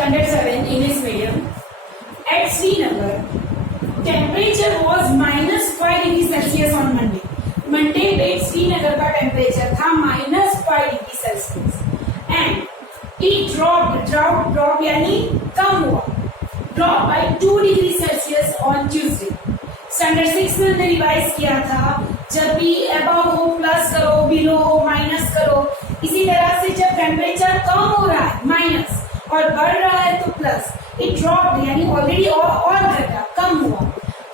Standard 7 English medium. At Srinagar, temperature was -5 degree Celsius on Monday. Monday date Srinagar का temperature था -5 degree Celsius and it drop यानी कम हुआ, drop by 2 degree Celsius on Tuesday. Standard 6 में हमने revise किया था, जब भी अबव हो प्लस करो, बिलो हो माइनस करो. इसी तरह से जब टेम्परेचर कम हो रहा है माइनस और बढ़ रहा है तो प्लस, इट ड्रॉप यानी ऑलरेडी और घटा, कम हुआ.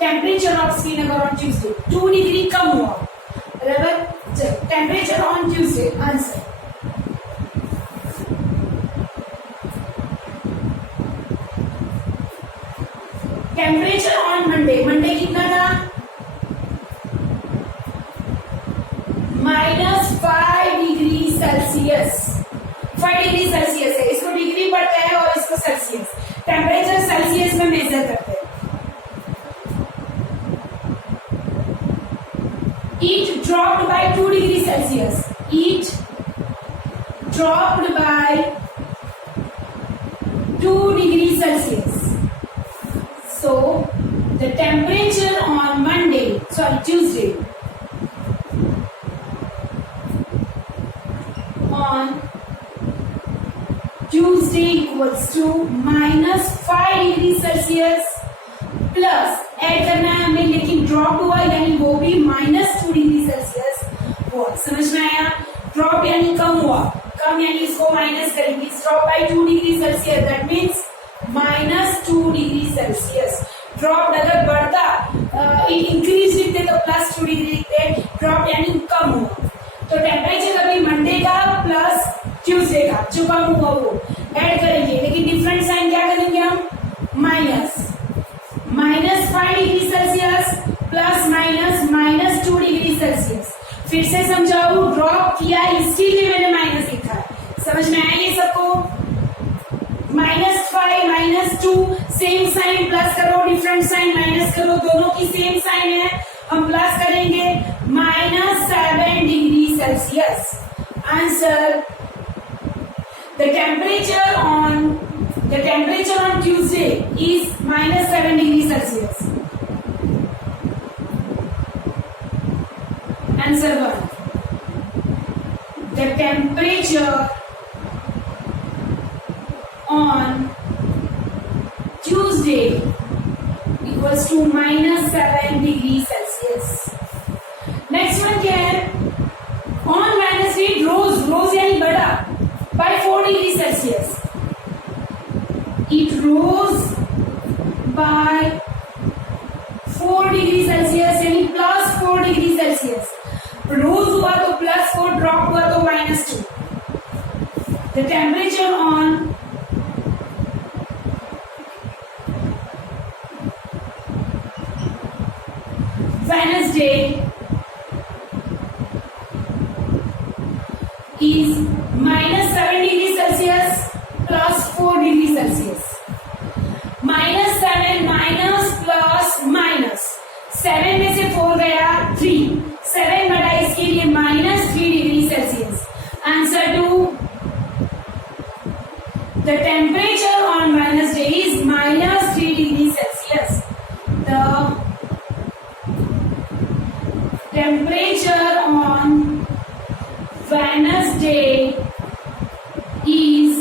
Temperature of Srinagar on Tuesday 2 degree कम हुआ. बराबर. Temperature on Tuesday answer. Temperature on Monday, Monday कितना था? -5 डिग्री सेल्सियस. 5 डिग्री सेल्सियस है, इसको डिग्री पढ़ते हैं और इसको सेल्सियस. टेम्परेचर सेल्सियस में मेजर करते हैं. It dropped by 2 degree Celsius. It dropped by 2 degree Celsius. So the temperature on Tuesday, on Tuesday equals to -5 degree Celsius plus add करना है हमें, लेकिन ड्रॉप हुआ यानी वो भी -2 डिग्री सेल्सियस हुआ. समझ में आया? ड्रॉप यानी कम हुआ, कम यानी इसको माइनस करेंगे. Drop by 2 degree Celsius, that means -2 degree Celsius. Drop अगर बढ़ता इंक्रीज लिखते तो +2 डिग्री लिखते. ड्रॉप यानी कम हुआ. तो टेम्परेचर अभी मंडे का प्लस ट्यूसडे का जो कम हुआ वो ऐड करेंगे, लेकिन डिफरेंट साइन क्या करेंगे हम? -5 degree Celsius plus -2 degree Celsius. फिर से समझाऊं, ड्रॉप किया इसीलिए मैंने माइनस लिखा है. समझ में आया ये सबको? -5 -2 सेम साइन, प्लस करो डिफरेंट साइन, माइनस करो दोनों की सेम साइन है, हम प्लस करेंगे. -7 degree Celsius. Answer. The temperature on Tuesday is -7 degree Celsius. Answer 1. The temperature on Tuesday equals to -7 degree Celsius. Next one क्या है? On Wednesday rose यानी बढ़ा by 4 degree Celsius. It rose by 4 degree Celsius यानी +4 degree Celsius. रोज हुआ तो +4, drop हुआ तो -2. The temperature on Wednesday is -7 degree Celsius +4 degree Celsius. -7 minus plus minus, 7 में से 4 गया 3, 7 बटा इसके लिए -3 degree Celsius. Answer 2. The temperature on Wednesday is -3 degree Celsius. The temperature on Wednesday is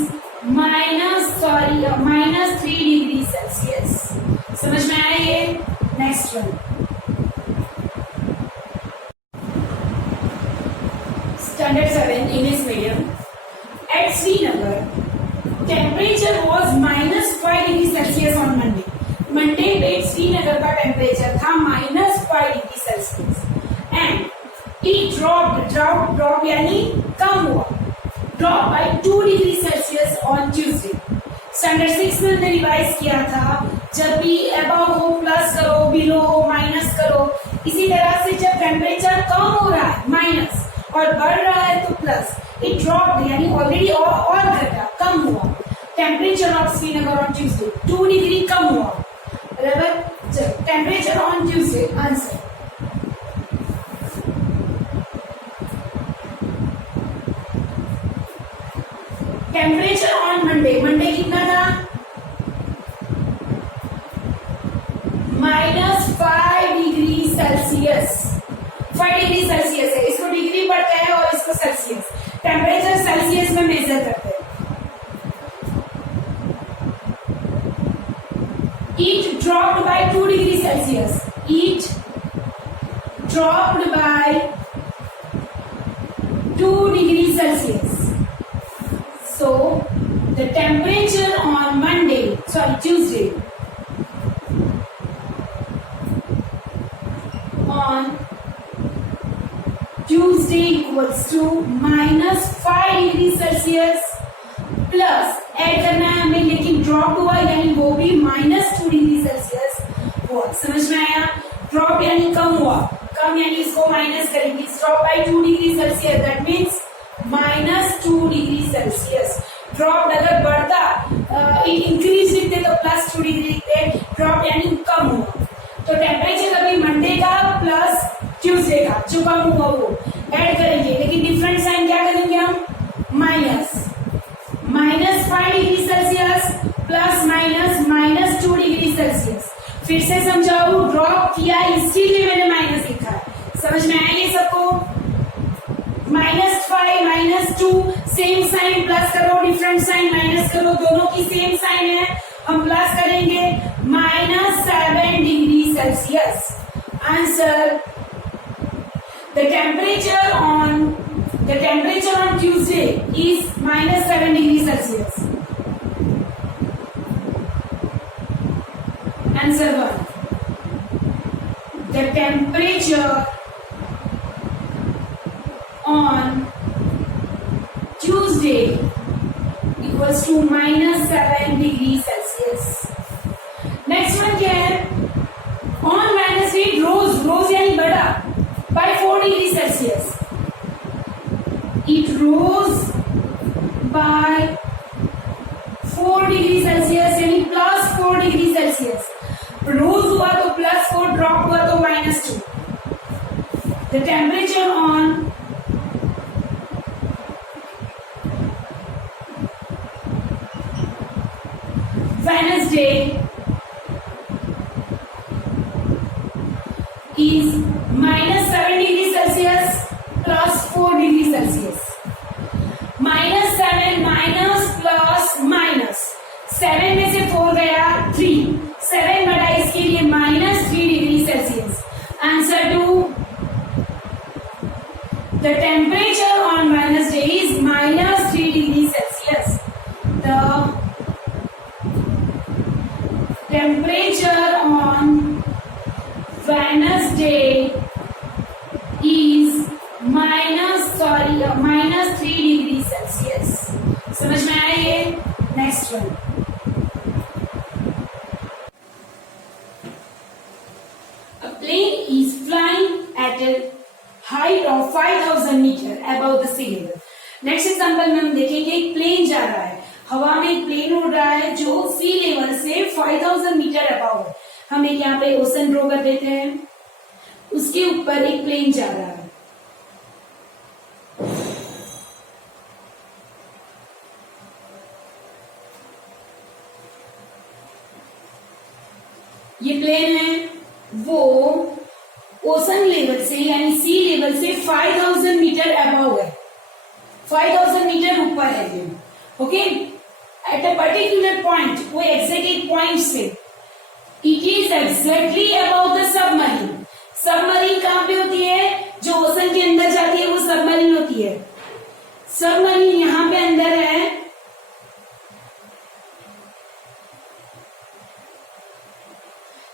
-3 degree Celsius. समझ में आया ये? Next one. Standard 7 English medium. At Srinagar, temperature was -5 degree Celsius on Monday. Monday date Srinagar का temperature था -5 degree Celsius and it drop यानी कम हुआ, drop by 2 degree Celsius on Tuesday. Standard 6 में हमने रिवाइज किया था, जब भी अबव हो प्लस करो, बिलो हो माइनस करो. इसी तरह से जब टेम्परेचर कम हो रहा है माइनस और बढ़ रहा है तो प्लस, इट ड्रॉप यानी ऑलरेडी और घटा, कम हुआ. Temperature of Srinagar on Tuesday 2 degree कम हुआ. बराबर. Temperature on Tuesday answer. Temperature on Monday, Monday कितना था? -5 डिग्री सेल्सियस है, इसको डिग्री पढ़ते हैं और इसको सेल्सियस, टेम्परेचर सेल्सियस में मेजर करते हैं। It dropped by 2 degree Celsius. It dropped by 2 degree Celsius. So the temperature on Tuesday, on Tuesday equals to -5 degree Celsius plus add करना है हमें, लेकिन ड्रॉप हुआ यानी वो भी -2 डिग्री सेल्सियस हुआ। समझ में आया? ड्रॉप यानी कम हुआ, कम यानी इसको माइनस करेंगे, drop by 2 degree Celsius, that means -2 degree Celsius. Drop अगर बढ़ता इंक्रीज लिखते तो +2 डिग्री लिखते, ड्रॉप यानी कम हुआ। तो टेम्परेचर अभी मंडे का प्लस ट्यूसडे का जो कम हुआ वो ऐड करेंगे, लेकिन डिफरेंट साइन क्या करेंगे हम? -5 degree Celsius plus -2 degree Celsius. फिर से समझाऊ, ड्रॉप किया इसीलिए मैंने माइनस लिखा है। समझ में आया ये सबको? -5 -2 सेम साइन, प्लस करो डिफरेंट साइन, माइनस करो, दोनों की सेम साइन है, हम प्लस करेंगे -7 degree Celsius. Answer, the temperature on Tuesday is -7 degree Celsius. Answer 1. The temperature on Tuesday equals to -7 degree Celsius. Next one क्या है? On Wednesday rose यानी बढ़ा by 4 degree Celsius. It rose by 4 degree Celsius यानी +4 degree Celsius. रोज हुआ तो +4, drop हुआ तो -2। The temperature on Wednesday is -7 degree Celsius +4 degree Celsius. -7 minus plus minus, 7 में से 4 गया 3, 7 बटा इसके लिए -3 degree Celsius. Answer 2, the temperature on Wednesday is -3 degree Celsius. The temperature on Wednesday is -3 degree Celsius. समझ में आया ये? Next one, a plane is flying at a height of 5000 meter above the sea level. Next example में हम देखेंगे एक plane जा रहा है, हवा में एक प्लेन उड़ रहा है जो सी लेवल से 5000 मीटर अबव है। हम एक यहाँ पे ओशन ड्रॉ कर देते हैं, उसके ऊपर एक प्लेन जा रहा है। ये प्लेन है, वो ओशन लेवल से यानी सी लेवल से 5000 मीटर अबव है, 5000 मीटर ऊपर है ये। Okay, at a particular point, वो एग्जैक्ट एक पॉइंट से, it is exactly about the submarine. Submarine कहां पे होती है? जो ओशन के अंदर जाती है वो सबमरीन होती है। सबमरीन यहां पे अंदर है,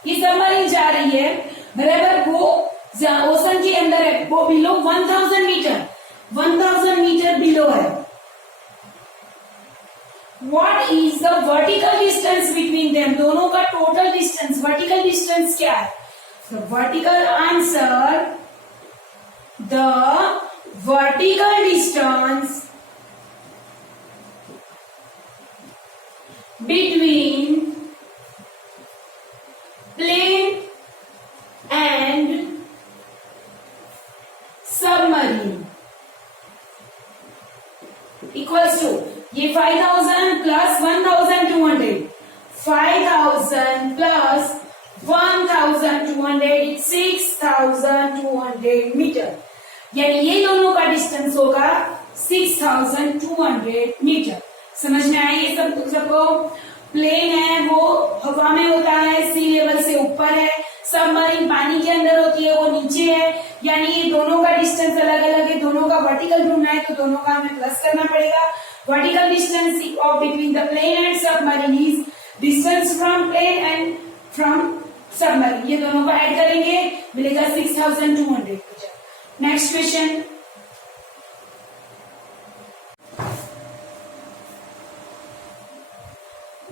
ये सबमरीन जा रही है बराबर, वो ओशन के अंदर है, वो बिलो 1000 मीटर, 1000 मीटर बिलो है। What is the vertical distance between them? दोनों का टोटल डिस्टेंस, वर्टिकल डिस्टेंस क्या है? The vertical answer, the vertical distance between plane and submarine equals to, ये 5000 plus 1200, 5000 plus 1200 6200 मीटर, यानी ये दोनों का डिस्टेंस होगा 6200 मीटर। समझ में आए ये सबको? प्लेन है वो हवा में होता है, सी लेवल से ऊपर है, सबमरीन पानी के अंदर होती है, वो नीचे है, यानी ये दोनों का डिस्टेंस अलग अलग है। दोनों का वर्टिकल ढूंढना है तो दोनों का हमें प्लस करना पड़ेगा। Vertical distance of between the plane and submarine is distance from plane and from submarine, ये दोनों का ऐड करेंगे, मिलेगा 6200 metre. Next question,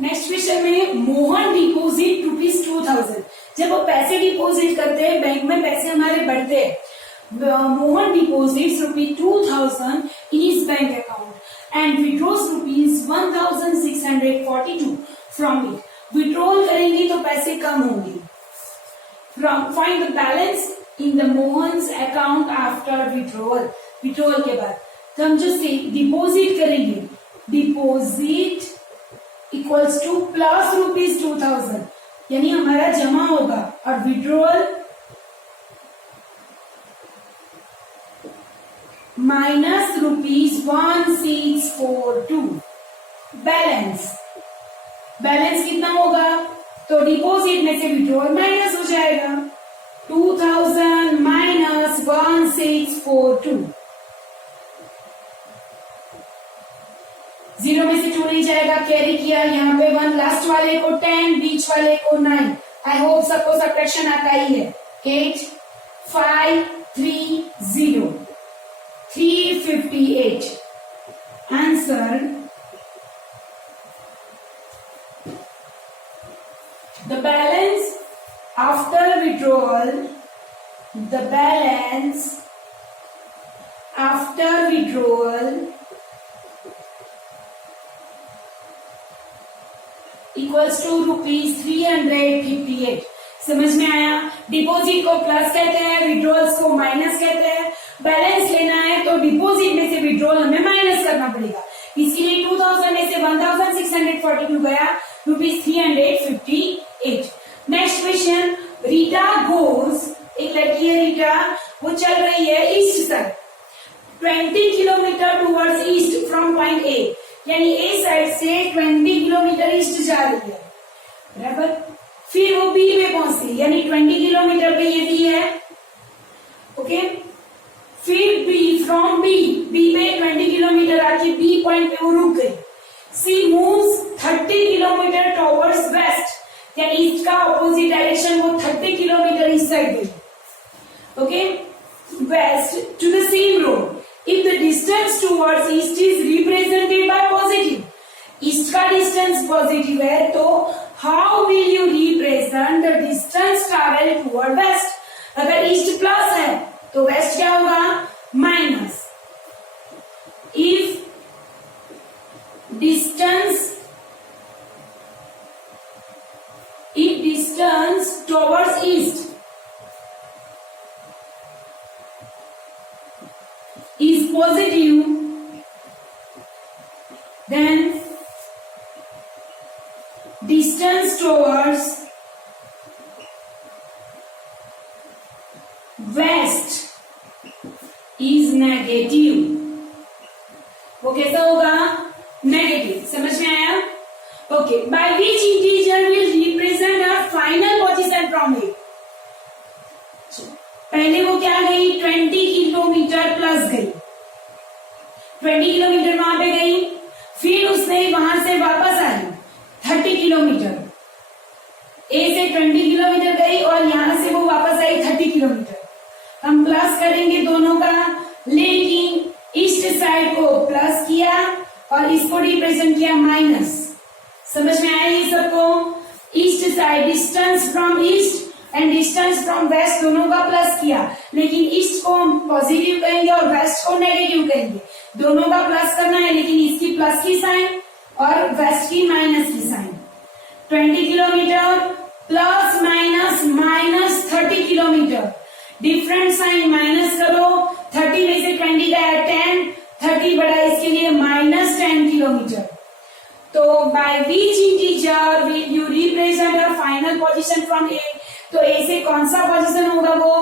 next question में मोहन डिपोजिट ₹2000। जब वो पैसे डिपोजिट करते हैं बैंक में, पैसे हमारे बढ़ते हैं। Mohan deposits ₹2000 in his bank account and withdraws ₹1642 from it. Withdrawal करेंगे तो पैसे कम होंगे। Find the balance in the Mohan's account after withdrawal. Withdrawal के बाद तो हम जो डिपोजिट करेंगे, डिपोजिट इक्वल्स टू प्लस ₹2000, यानी हमारा जमा होगा, और विड्रॉल माइनस ₹1642। बैलेंस, बैलेंस कितना होगा? तो डिपॉजिट में से विड्रॉल माइनस हो जाएगा, 2000 माइनस 1642। 0 में से 2 नहीं जाएगा, कैरी किया, यहाँ पे 1, लास्ट वाले को 10, बीच वाले को 9। आई होप सबको सब्ट्रैक्शन आता ही है। 8 5 3 0 358। Answer, the balance after withdrawal, the balance after withdrawal equals to ₹358। समझ में आया? डिपॉजिट को प्लस कहते हैं, विड्रॉल्स को माइनस कहते हैं। बैलेंस लेना है तो डिपॉजिट में से विड्रॉल हमें माइनस करना पड़ेगा, इसलिए 2000 में से 1642 गया, ₹358। नेक्स्ट क्वेश्चन, रीटा गोज, एक लड़की है रीटा, वो चल रही है east side 20 kilometre towards east from point A, यानी ए साइड से 20 किलोमीटर ईस्ट जा रही है, बराबर। फिर वो बी में पहुंचती, यानी 20 किलोमीटर पे ये बी है, ओके। फिर बी, फ्रॉम बी में 20 किलोमीटर आके बी पॉइंट पे वो रुक गई। C moves 30 kilometre towards west, यानी ईस्ट का ऑपोजिट डायरेक्शन, वो 30 किलोमीटर ईस्ट साइड गई, okay, west to the same road. If the distance towards east is represented by positive, east का distance positive है, तो how will you represent the distance travel toward west? अगर east plus है तो west क्या होगा? Minus. If distance towards east is positive, then distance towards west is negative। वो कैसा होगा? नेगेटिव। समझ में आया? Okay. By which integer will represent our final position from A? पहले वो क्या गई? 20 किलोमीटर प्लस गई, 20 किलोमीटर वहां पे गई, फिर उसने वहां से वापस आई 30 किलोमीटर, ए से 20 किलोमीटर गई और यहां से वो वापस आई 30 किलोमीटर। हम प्लस करेंगे दोनों का, लेकिन ईस्ट साइड को प्लस किया और इसको रिप्रेजेंट किया माइनस। समझ में आया ये सबको? East side, distance from east and distance from west दोनों का प्लस किया, लेकिन ईस्ट को हम पॉजिटिव कहेंगे और वेस्ट को नेगेटिव कहेंगे। दोनों का प्लस करना है, लेकिन इसकी प्लस की साइन और वेस्ट की माइनस की sign. 20 kilometre plus minus minus 30 kilometre, different sign minus करो, 30 में से 20 गया 10, 30 बढ़ा इसके लिए माइनस 10 किलोमीटर। तो by which integer will you represent your final position from A? तो ए से कौन सा पोजीशन होगा वो,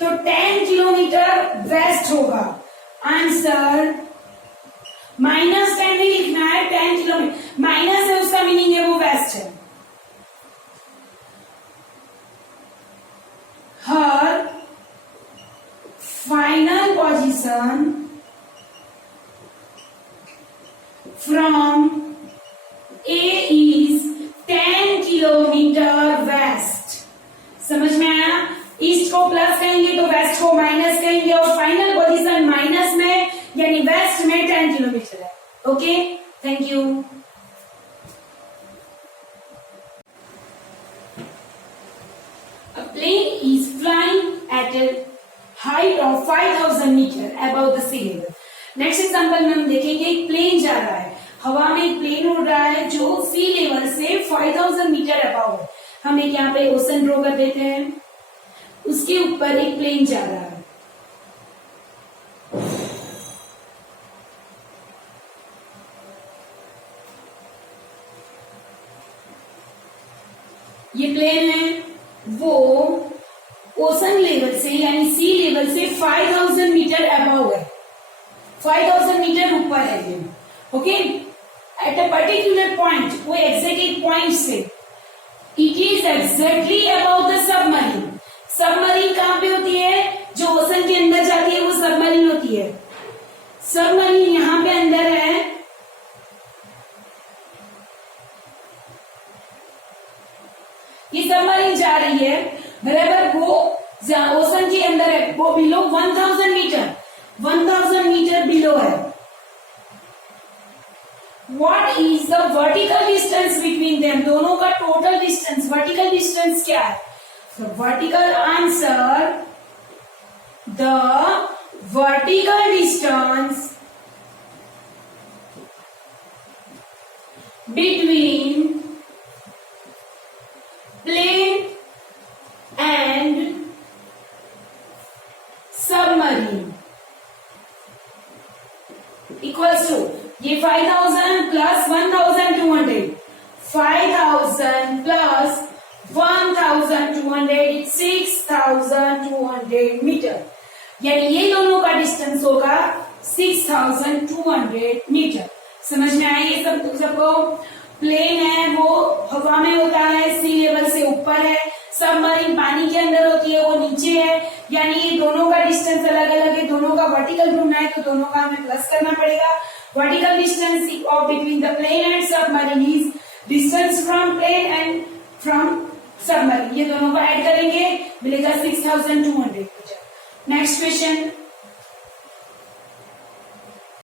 तो 10 किलोमीटर वेस्ट होगा। आंसर -10 नहीं लिखना है, 10 किलोमीटर माइनस है, उसका मीनिंग है वो वेस्ट है। हर final position from A is 10 kilometre west. समझ में आया? ईस्ट को प्लस कहेंगे तो वेस्ट को माइनस कहेंगे, और फाइनल पोजीशन माइनस में यानी वेस्ट में 10 किलोमीटर है। Okay, thank you. A plane is flying at a height of 5000 meter above the sea level. Next example में हम देखेंगे एक प्लेन जा रहा है, हवा में एक प्लेन उड़ रहा है जो सी लेवल से 5000 मीटर अबव है। हम एक यहाँ पे ओशन ड्रॉ कर देते हैं, उसके ऊपर एक प्लेन जा रहा है। ये प्लेन है वो ओशन लेवल से यानी सी लेवल से 5000 मीटर अबव है, 5000 मीटर ऊपर है ये। Okay, at a particular point, वो एग्जैक्ट एक पॉइंट से, it is exactly about the submarine. Submarine कहां पे होती है? जो ओशन के अंदर जाती है वो सबमरीन होती है। सबमरीन यहां पे अंदर है, ये सबमरीन जा रही है, बराबर वो ओशन के अंदर है, वो बिलो 1000 मीटर, 1000 मीटर बिलो है। What is the vertical distance between them? दोनों का टोटल डिस्टेंस, वर्टिकल डिस्टेंस क्या है? The vertical answer, the vertical distance between plane and submarine equals to, ये 5000 प्लस 1200, 5000 प्लस 1200, 6200 मीटर, यानी ये दोनों का डिस्टेंस होगा 6200 मीटर। समझ में आया ये सब सबको? प्लेन है वो हवा में होता है, सी लेवल से ऊपर है, सबमरीन पानी के अंदर होती है, वो नीचे है, यानी ये दोनों का डिस्टेंस अलग अलग है। दोनों का वर्टिकल ढूंढना है तो दोनों का हमें प्लस करना पड़ेगा। Vertical distance of between the plane and submarine is distance from plane and from submarine, ये दोनों को ऐड करेंगे, मिलेगा 6200 मीटर। Next question,